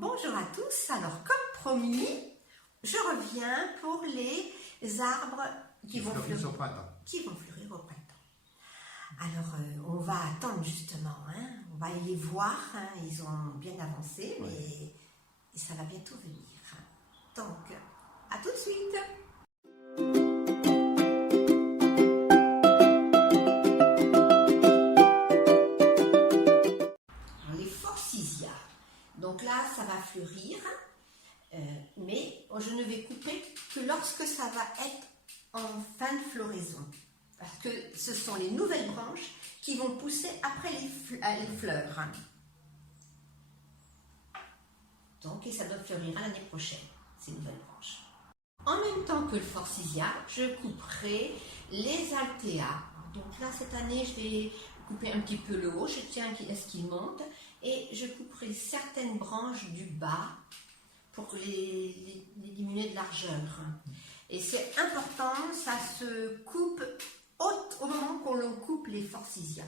Bonjour à tous, alors comme promis, je reviens pour les arbres qui vont fleurir au printemps. Alors on va attendre justement, on va aller les voir, ils ont bien avancé, mais ça va bientôt venir. Donc, à tout de suite. Donc là, ça va fleurir, mais je ne vais couper que lorsque ça va être en fin de floraison. Parce que ce sont les nouvelles branches qui vont pousser après les fleurs. Donc, et ça doit fleurir l'année prochaine, ces nouvelles branches. En même temps que le forsythia, je couperai les altéas. Donc là, cette année, je vais couper un petit peu le haut, je tiens à ce qu'il monte, et je couperai certaines branches du bas pour les diminuer de largeur. Et c'est important, ça se coupe au moment qu'on l'on coupe les forsythias.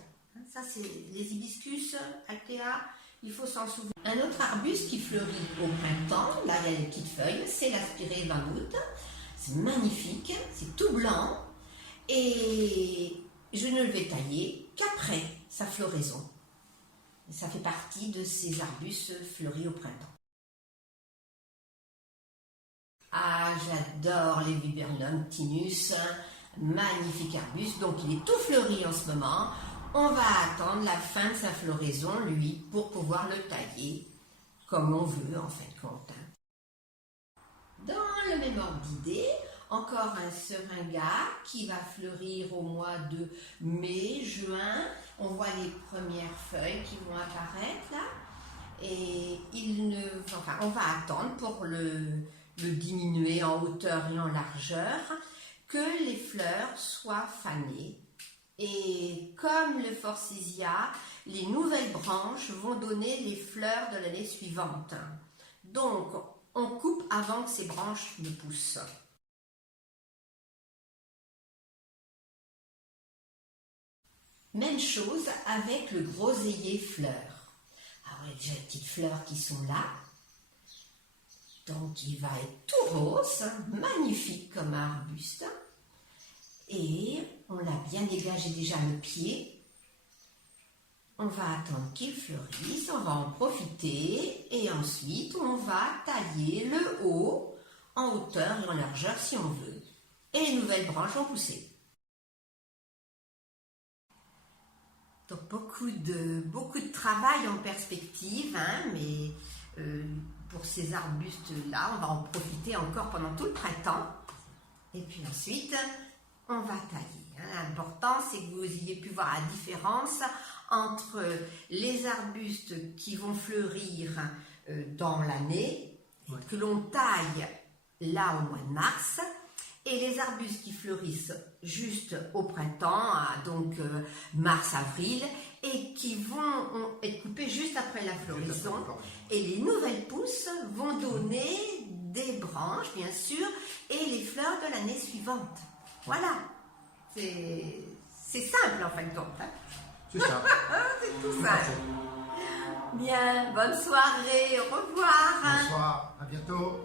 Ça, c'est les hibiscus, altea, il faut s'en souvenir. Un autre arbuste qui fleurit au printemps, là il y a les petites feuilles, c'est l'aspirée van Hout. C'est magnifique, c'est tout blanc, et je ne le vais tailler qu'après sa floraison. Ça fait partie de ces arbustes fleuris au printemps. Ah, j'adore les viburnum tinus, magnifique arbuste. Donc il est tout fleuri en ce moment. On va attendre la fin de sa floraison, lui, pour pouvoir le tailler comme on veut en fin de compte. Dans le même ordre d'idée, encore un seringa qui va fleurir au mois de mai, juin. On voit les premières feuilles qui vont apparaître là. Et on va attendre pour le diminuer en hauteur et en largeur, que les fleurs soient fanées. Et comme le forsythia, les nouvelles branches vont donner les fleurs de l'année suivante. Donc, on coupe avant que ces branches ne poussent. Même chose avec le groseillier fleur. Alors, il y a déjà les petites fleurs qui sont là. Donc, il va être tout rose, magnifique comme arbuste. Et on l'a bien dégagé déjà le pied. On va attendre qu'il fleurisse, on va en profiter. Et ensuite, on va tailler le haut en hauteur et en largeur si on veut. Et les nouvelles branches vont pousser. Donc beaucoup de travail en perspective, mais pour ces arbustes-là, on va en profiter encore pendant tout le printemps. Et puis ensuite, on va tailler. L'important, c'est que vous ayez pu voir la différence entre les arbustes qui vont fleurir dans l'année, que l'on taille là au mois de mars, et les arbustes qui fleurissent juste au printemps, donc mars-avril, et qui vont être coupés juste après la floraison. Et les nouvelles pousses vont donner des branches, bien sûr, et les fleurs de l'année suivante. Voilà. C'est simple en fin de compte. C'est ça. C'est tout simple. Bien, bonne soirée, au revoir. Bonsoir, à bientôt.